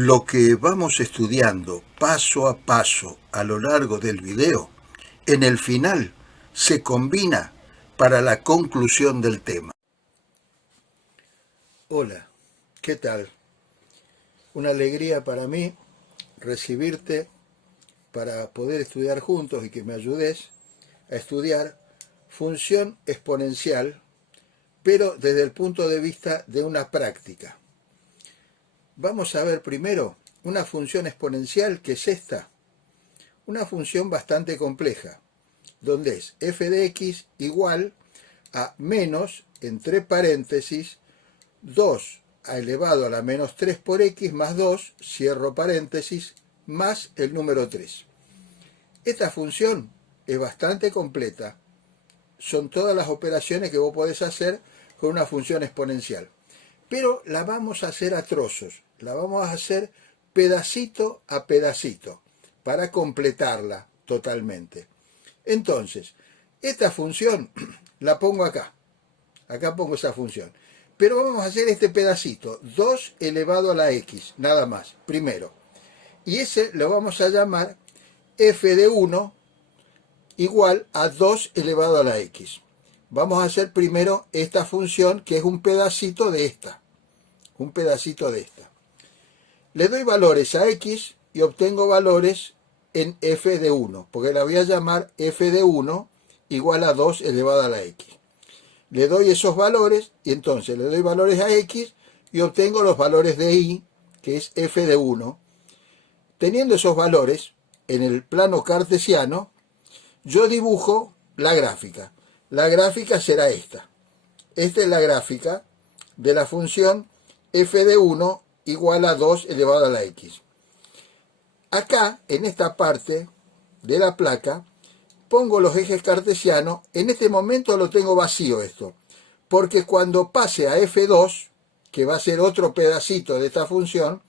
Lo que vamos estudiando paso a paso a lo largo del video, en el final se combina para la conclusión del tema. Hola, ¿qué tal? Una alegría para mí recibirte para poder estudiar juntos y que me ayudes a estudiar función exponencial, pero desde el punto de vista de una práctica. Vamos a ver primero una función exponencial que es esta, una función bastante compleja, donde es f de x igual a menos, entre paréntesis, 2 elevado a la menos 3 por x más 2, cierro paréntesis, más el número 3. Esta función es bastante completa, son todas las operaciones que vos podés hacer con una función exponencial. Pero la vamos a hacer a trozos, la vamos a hacer pedacito a pedacito para completarla totalmente. Entonces, esta función la pongo acá pongo esa función. Pero vamos a hacer este pedacito, 2 elevado a la x, nada más, primero. Y ese lo vamos a llamar f de 1 igual a 2 elevado a la x. Vamos a hacer primero esta función que es un pedacito de esta. Un pedacito de esta. Le doy valores a x y obtengo valores en f de 1, porque la voy a llamar f de 1 igual a 2 elevado a la x. Le doy esos valores y entonces le doy valores a x y obtengo los valores de y, que es f de 1. Teniendo esos valores en el plano cartesiano, yo dibujo la gráfica. La gráfica será esta. Esta es la gráfica de la función f de 1 igual a 2 elevado a la x. Acá, en esta parte de la placa, pongo los ejes cartesianos. En este momento lo tengo vacío esto, porque cuando pase a f2, que va a ser otro pedacito de esta función,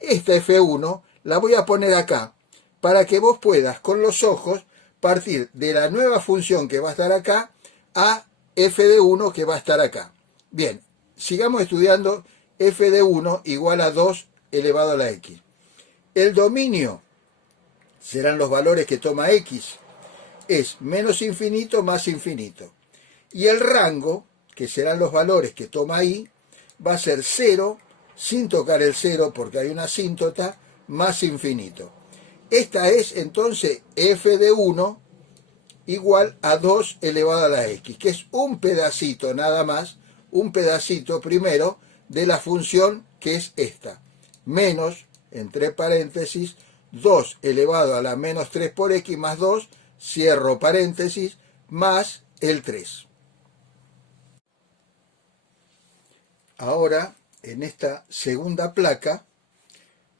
esta f1 la voy a poner acá, para que vos puedas con los ojos partir de la nueva función que va a estar acá a f de 1 que va a estar acá. Bien, sigamos estudiando f de 1 igual a 2 elevado a la x. El dominio serán los valores que toma x, es menos infinito más infinito. Y el rango, que serán los valores que toma y, va a ser 0, sin tocar el 0 porque hay una asíntota, más infinito. Esta es entonces f de 1 igual a 2 elevado a la x, que es un pedacito nada más, un pedacito primero de la función que es esta, menos, entre paréntesis, 2 elevado a la menos 3 por x más 2, cierro paréntesis, más el 3. Ahora, en esta segunda placa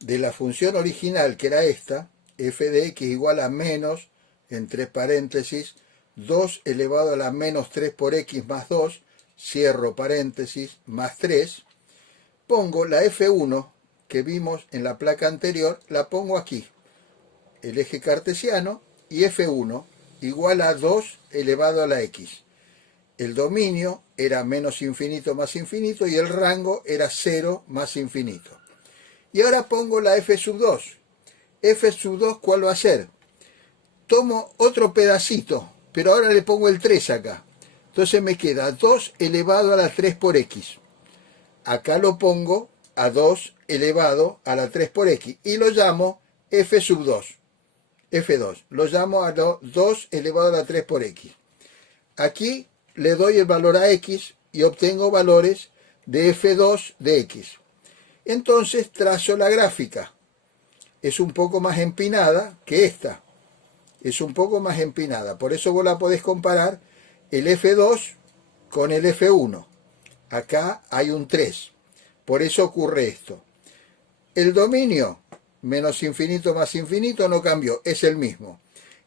de la función original, que era esta, f de x igual a menos, entre paréntesis, 2 elevado a la menos 3 por x más 2, cierro paréntesis, más 3, pongo la f1 que vimos en la placa anterior, la pongo aquí, el eje cartesiano, y f1 igual a 2 elevado a la x. El dominio era menos infinito más infinito y el rango era 0 más infinito. Y ahora pongo la f sub 2. F sub 2, ¿cuál va a ser? Tomo otro pedacito, pero ahora le pongo el 3 acá. Entonces me queda 2 elevado a la 3 por x. Acá lo pongo a 2 elevado a la 3 por x y lo llamo f sub 2. F2. Lo llamo a 2 elevado a la 3 por x. Aquí le doy el valor a x y obtengo valores de f2 de x. Entonces trazo la gráfica. Es un poco más empinada que esta. Es un poco más empinada. Por eso vos la podés comparar el f2 con el f1. Acá hay un 3. Por eso ocurre esto. El dominio, menos infinito más infinito, no cambió. Es el mismo.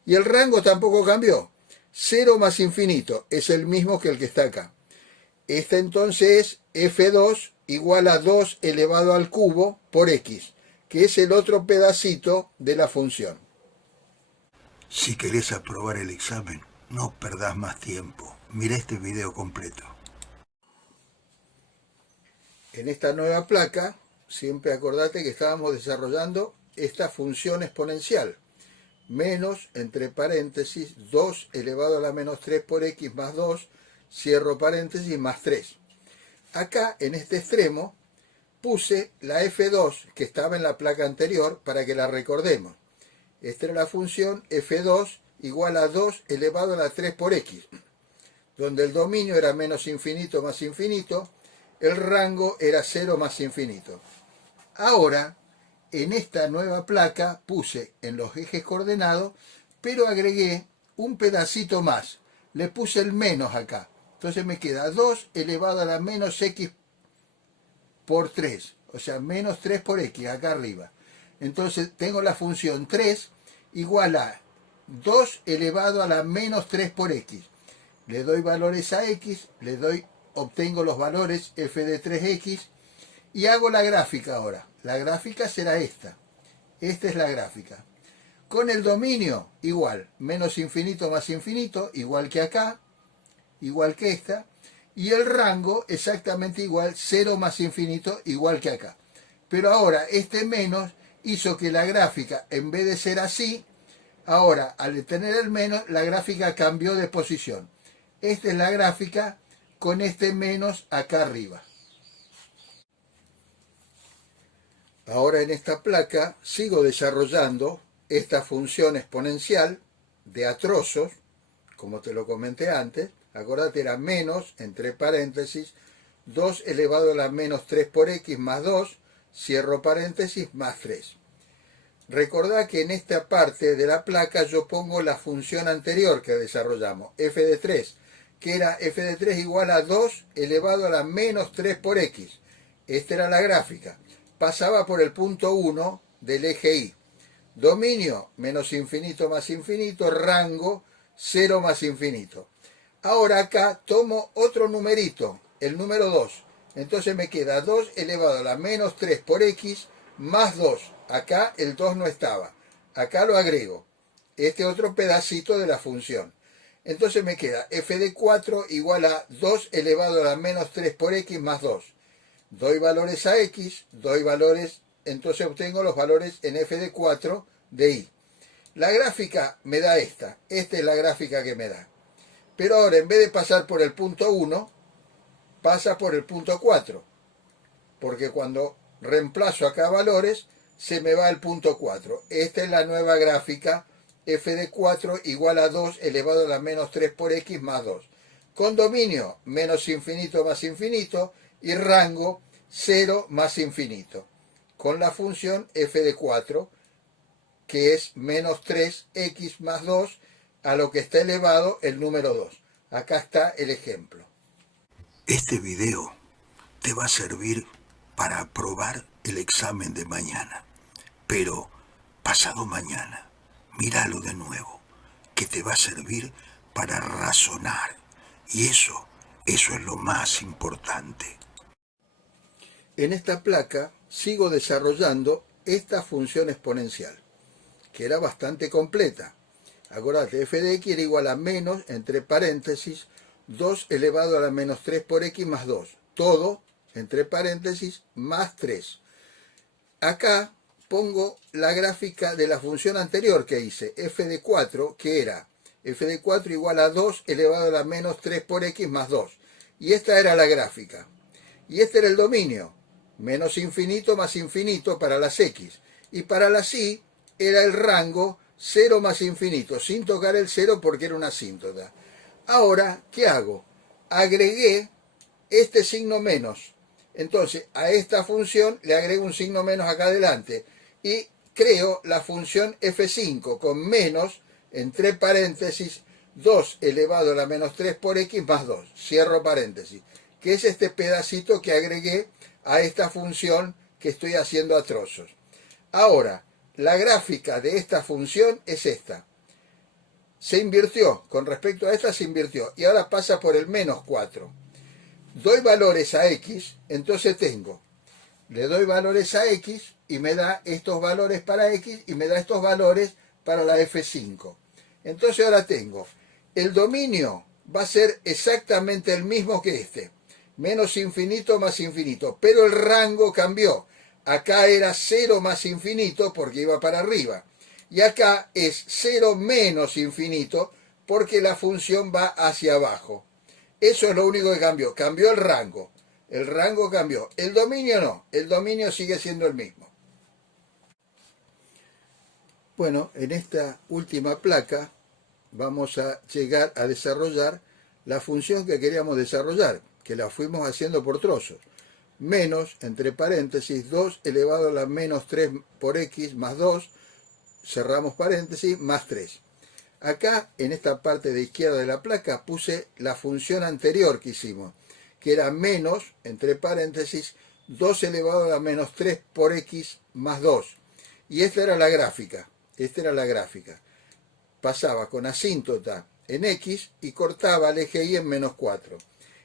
Y el rango tampoco cambió. 0 más infinito es el mismo que el que está acá. Esta entonces es f2 igual a 2 elevado al cubo por x, que es el otro pedacito de la función. Si querés aprobar el examen, no perdás más tiempo. Mira este video completo. En esta nueva placa siempre acordate que estábamos desarrollando esta función exponencial. Menos, entre paréntesis, 2 elevado a la menos 3 por x más 2, cierro paréntesis, más 3. Acá, en este extremo, puse la f2 que estaba en la placa anterior para que la recordemos. Esta era la función f2 igual a 2 elevado a la 3 por x, donde el dominio era menos infinito más infinito, el rango era 0 más infinito. Ahora, en esta nueva placa puse en los ejes coordenados, pero agregué un pedacito más. Le puse el menos acá. Entonces me queda 2 elevado a la menos x por 3. O sea, menos 3 por x acá arriba. Entonces tengo la función 3 igual a 2 elevado a la menos 3 por x. Le doy valores a x, obtengo los valores f de 3x y hago la gráfica ahora. La gráfica será esta. Esta es la gráfica. Con el dominio igual, menos infinito más infinito, igual que acá, igual que esta. Y el rango exactamente igual, 0 más infinito, igual que acá. Pero ahora este menos hizo que la gráfica, en vez de ser así, ahora al tener el menos, la gráfica cambió de posición. Esta es la gráfica con este menos acá arriba. Ahora en esta placa sigo desarrollando esta función exponencial de a trozos, como te lo comenté antes. Acordate, era menos, entre paréntesis, 2 elevado a la menos 3 por x más 2, cierro paréntesis, más 3. Recordá que en esta parte de la placa yo pongo la función anterior que desarrollamos, f de 3, que era f de 3 igual a 2 elevado a la menos 3 por x. Esta era la gráfica. Pasaba por el punto 1 del eje Y. Dominio, menos infinito más infinito, rango, 0 más infinito. Ahora acá tomo otro numerito, el número 2. Entonces me queda 2 elevado a la menos 3 por x más 2. Acá el 2 no estaba. Acá lo agrego. Este otro pedacito de la función. Entonces me queda f de 4 igual a 2 elevado a la menos 3 por x más 2. Doy valores a x, doy valores, entonces obtengo los valores en f de 4 de y. La gráfica me da esta es la gráfica que me da. Pero ahora en vez de pasar por el punto 1, pasa por el punto 4. Porque cuando reemplazo acá valores, se me va al punto 4. Esta es la nueva gráfica, f de 4 igual a 2 elevado a la menos 3 por x más 2. Con dominio, menos infinito más infinito, y rango 0 más infinito, con la función f de 4, que es menos 3x más 2, a lo que está elevado el número 2. Acá está el ejemplo. Este video te va a servir para aprobar el examen de mañana, pero pasado mañana, míralo de nuevo, que te va a servir para razonar, y eso es lo más importante. En esta placa sigo desarrollando esta función exponencial, que era bastante completa. Acordate, f de x era igual a menos, entre paréntesis, 2 elevado a la menos 3 por x más 2. Todo, entre paréntesis, más 3. Acá pongo la gráfica de la función anterior que hice, f de 4, que era f de 4 igual a 2 elevado a la menos 3 por x más 2. Y esta era la gráfica. Y este era el dominio, menos infinito más infinito para las x. Y para las y era el rango 0 más infinito, sin tocar el 0 porque era una asíntota. Ahora, ¿qué hago? Agregué este signo menos. Entonces, a esta función le agrego un signo menos acá adelante. Y creo la función f5 con menos, entre paréntesis, 2 elevado a la menos 3 por x más 2. Cierro paréntesis. Que es este pedacito que agregué a esta función que estoy haciendo a trozos. Ahora, la gráfica de esta función es esta. Se invirtió, con respecto a esta se invirtió, y ahora pasa por el menos 4. Doy valores a x, entonces le doy valores a x y me da estos valores para x y me da estos valores para la f5. Entonces ahora tengo, el dominio va a ser exactamente el mismo que este. Menos infinito más infinito, pero el rango cambió. Acá era 0 más infinito porque iba para arriba. Y acá es 0 menos infinito porque la función va hacia abajo. Eso es lo único que cambió. Cambió el rango. El rango cambió. El dominio no. El dominio sigue siendo el mismo. Bueno, en esta última placa vamos a llegar a desarrollar la función que queríamos desarrollar, que la fuimos haciendo por trozos. Menos, entre paréntesis, 2 elevado a la menos 3 por x más 2, cerramos paréntesis, más 3. Acá, en esta parte de izquierda de la placa, puse la función anterior que hicimos, que era menos, entre paréntesis, 2 elevado a la menos 3 por x más 2. Y esta era la gráfica. Pasaba con asíntota en x y cortaba el eje y en menos 4.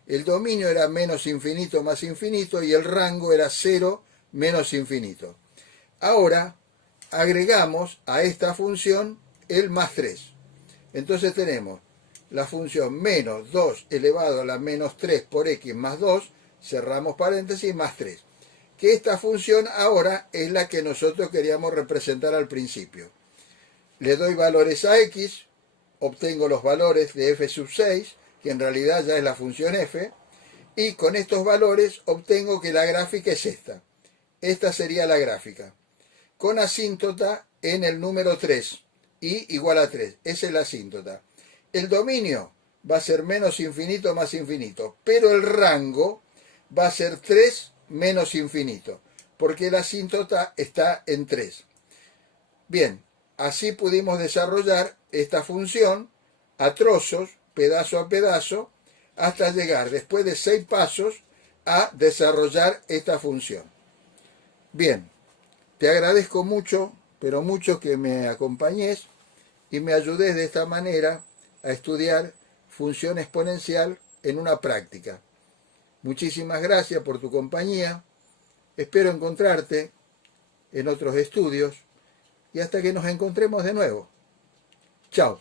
El dominio era menos infinito más infinito y el rango era 0 menos infinito. Ahora agregamos a esta función el más 3. Entonces tenemos la función menos 2 elevado a la menos 3 por x más 2, cerramos paréntesis, más 3. Que esta función ahora es la que nosotros queríamos representar al principio. Le doy valores a x, obtengo los valores de f sub 6, que en realidad ya es la función f, y con estos valores obtengo que la gráfica es esta. Esta sería la gráfica, con asíntota en el número 3, y igual a 3. Esa es la asíntota. El dominio va a ser menos infinito más infinito, pero el rango va a ser 3 menos infinito, porque la asíntota está en 3. Bien, así pudimos desarrollar esta función a trozos, pedazo a pedazo, hasta llegar, después de 6 pasos, a desarrollar esta función. Bien, te agradezco mucho, pero mucho que me acompañes y me ayudes de esta manera a estudiar función exponencial en una práctica. Muchísimas gracias por tu compañía. Espero encontrarte en otros estudios y hasta que nos encontremos de nuevo. Chao.